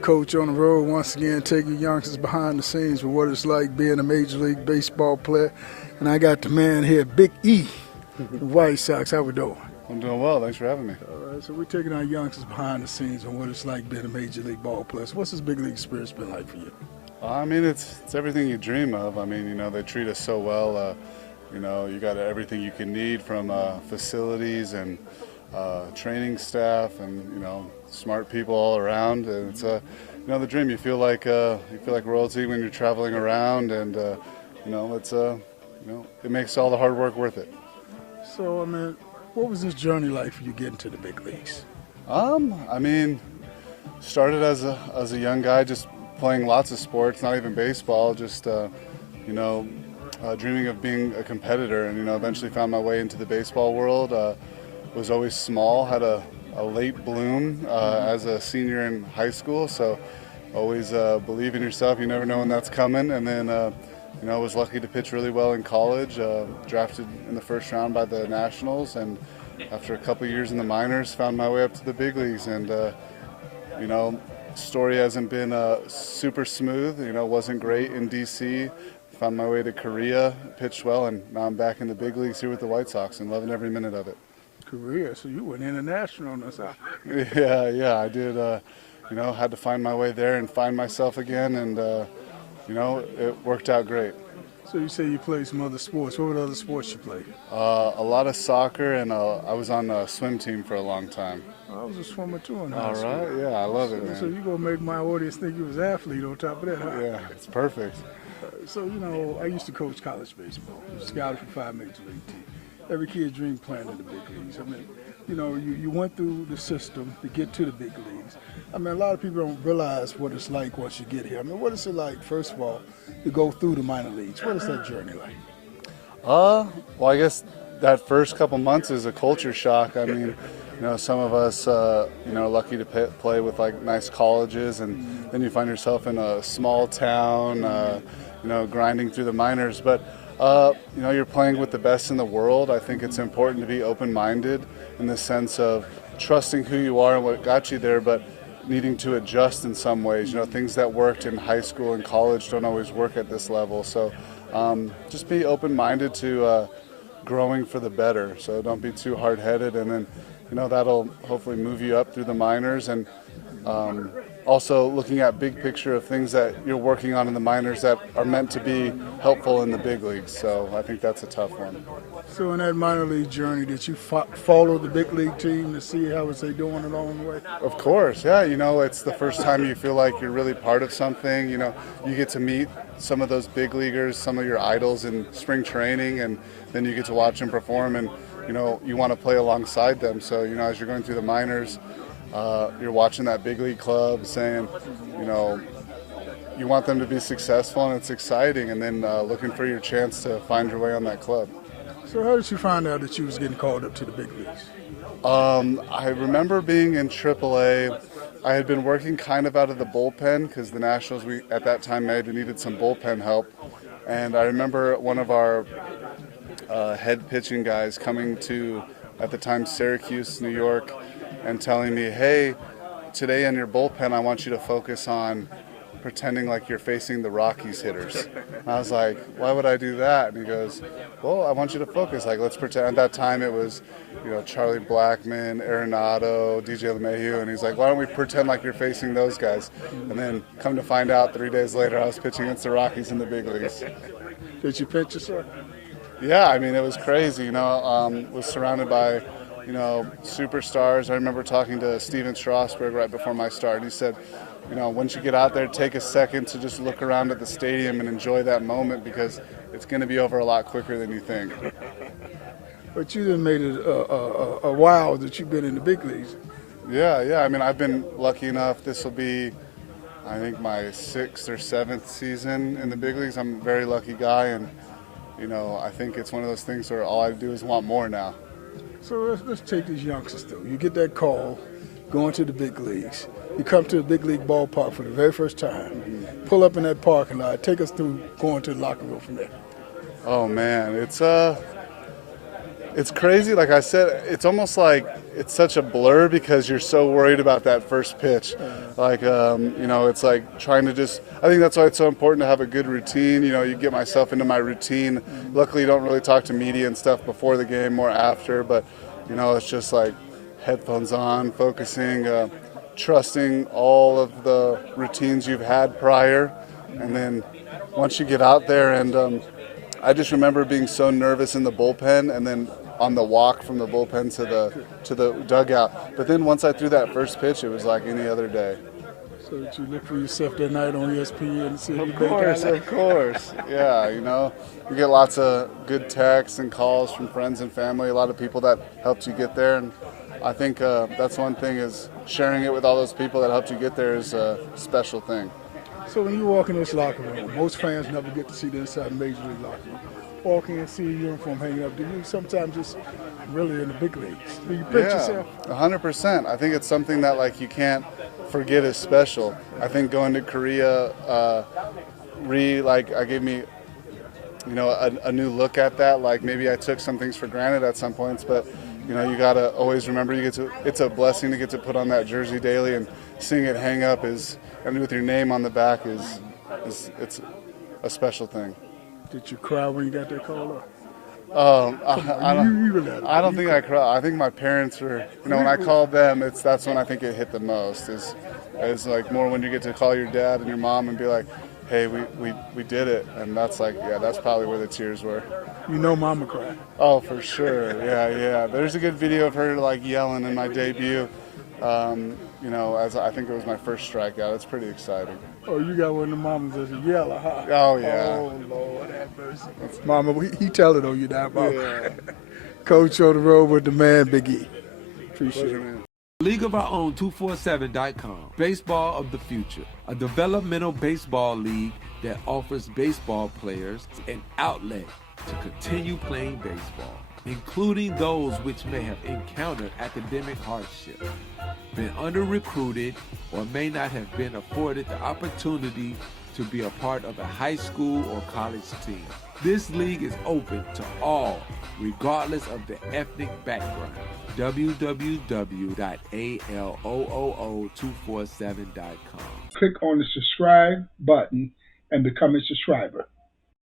Coach, on the road once again, taking youngsters behind the scenes for what it's like being a Major League Baseball player. And I got the man here, Big E, the White Sox. How we doing? I'm doing well. Thanks for having me. All right, so we're taking our youngsters behind the scenes on what it's like being a Major League ball player. So what's this big league experience been like for you? I mean, it's everything you dream of. I mean, they treat us so well. You got everything you can need from facilities and training staff and, smart people all around. And it's, the dream. You feel like royalty when you're traveling around, and, it makes all the hard work worth it. So, what was this journey like for you getting to the big leagues? Started as a young guy, just playing lots of sports, not even baseball, just, dreaming of being a competitor, and, eventually found my way into the baseball world. Was always small, had a late bloom as a senior in high school, so always believe in yourself. You never know when that's coming. And then, I was lucky to pitch really well in college, drafted in the first round by the Nationals, and after a couple years in the minors, found my way up to the big leagues. And, story hasn't been super smooth. Wasn't great in D.C., found my way to Korea, pitched well, and now I'm back in the big leagues here with the White Sox and loving every minute of it. Korea, so you went international on us, huh? Yeah, I did. Had to find my way there and find myself again, and it worked out great. So you say you played some other sports. What were the other sports you played? A lot of soccer, and I was on the swim team for a long time. I was a swimmer too in high All school. right, yeah, I love it, man. So you gonna make my audience think you was an athlete on top of that, huh? Yeah, it's perfect. So I used to coach college baseball. Scouted for 5 major league teams. Every kid dreamed playing in the big leagues. You went through the system to get to the big leagues. A lot of people don't realize what it's like once you get here. What is it like, first of all, to go through the minor leagues? What is that journey like? Well, I guess that first couple months is a culture shock. Some of us, lucky to play with like nice colleges, and then you find yourself in a small town, grinding through the minors. But you're playing with the best in the world. I think it's important to be open-minded in the sense of trusting who you are and what got you there, but needing to adjust in some ways. Things that worked in high school and college don't always work at this level. So just be open-minded to growing for the better. So don't be too hard-headed, and then that'll hopefully move you up through the minors. And also looking at big picture of things that you're working on in the minors that are meant to be helpful in the big leagues. So I think that's a tough one. So in that minor league journey, did you follow the big league team to see how they doing along the way? Of course, yeah. It's the first time you feel like you're really part of something. You get to meet some of those big leaguers, some of your idols in spring training, and then you get to watch them perform, and you want to play alongside them. So as you're going through the minors, you're watching that big league club, saying, you want them to be successful, and it's exciting, and then looking for your chance to find your way on that club. So how did you find out that you was getting called up to the big leagues? I remember being in AAA. I had been working kind of out of the bullpen because the Nationals, at that time, needed some bullpen help. And I remember one of our head pitching guys coming to, at the time, Syracuse, New York, and telling me, hey, today in your bullpen, I want you to focus on pretending like you're facing the Rockies hitters. And I was like, why would I do that? And he goes, well, I want you to focus. Like, let's pretend. At that time, it was, Charlie Blackmon, Arenado, DJ LeMahieu, and he's like, why don't we pretend like you're facing those guys? And then come to find out 3 days later, I was pitching against the Rockies in the big leagues. Did you pitch yourself? Yeah, it was crazy. Was surrounded by, superstars. I remember talking to Steven Strasburg right before my start, and he said, once you get out there, take a second to just look around at the stadium and enjoy that moment, because it's going to be over a lot quicker than you think. But you done made it a while that you've been in the big leagues. Yeah. I've been lucky enough. This will be, I think, my 6th or 7th season in the big leagues. I'm a very lucky guy, and, I think it's one of those things where all I do is want more now. So let's take these youngsters through. You get that call, going to the big leagues. You come to the big league ballpark for the very first time. Pull up in that parking lot. Take us through going to the locker room from there. Oh man, it's It's crazy. Like I said, it's almost like it's such a blur because you're so worried about that first pitch. Like, it's like trying to just, I think that's why it's so important to have a good routine. You get myself into my routine. Luckily, you don't really talk to media and stuff before the game, more after. But, it's just like headphones on, focusing, trusting all of the routines you've had prior. And then once you get out there, and I just remember being so nervous in the bullpen and then on the walk from the bullpen to the dugout. But then once I threw that first pitch, it was like any other day. So that you look for yourself that night on ESPN and see Of course. Yeah, you get lots of good texts and calls from friends and family, a lot of people that helped you get there. And I think that's one thing, is sharing it with all those people that helped you get there is a special thing. So when you walk in this locker room, most fans never get to see the inside Major League locker room. Walk in and see your uniform hanging up. Do you sometimes just really in the big leagues? Do you pitch yourself? 100%. I think it's something that like you can't forget is special. I think going to Korea gave me a new look at that. Like maybe I took some things for granted at some points, but you gotta always remember it's a blessing to get to put on that jersey daily, and seeing it hang up and with your name on the back is it's a special thing. Did you cry when you got that call up? I don't think I cried. I think my parents were, when I called them, that's when I think it hit the most. Is like more when you get to call your dad and your mom and be like, hey, we did it, and that's like, that's probably where the tears were. Mama cried. Oh, for sure. Yeah. There's a good video of her like yelling in my debut. As I think it was my first strikeout. It's pretty exciting. Oh, you got one of the mamas that's a yeller, huh? Oh, yeah. Oh, Lord have mercy. Mama, he tell it on you now, Mama. Yeah. Coach on the road with the man, Big E. Appreciate it. Man. League of Our Own 247.com. Baseball of the Future. A developmental baseball league that offers baseball players an outlet to continue playing baseball, including those which may have encountered academic hardship, been under-recruited, or may not have been afforded the opportunity to be a part of a high school or college team. This league is open to all, regardless of their ethnic background. www.aloo247.com. Click on the subscribe button and become a subscriber.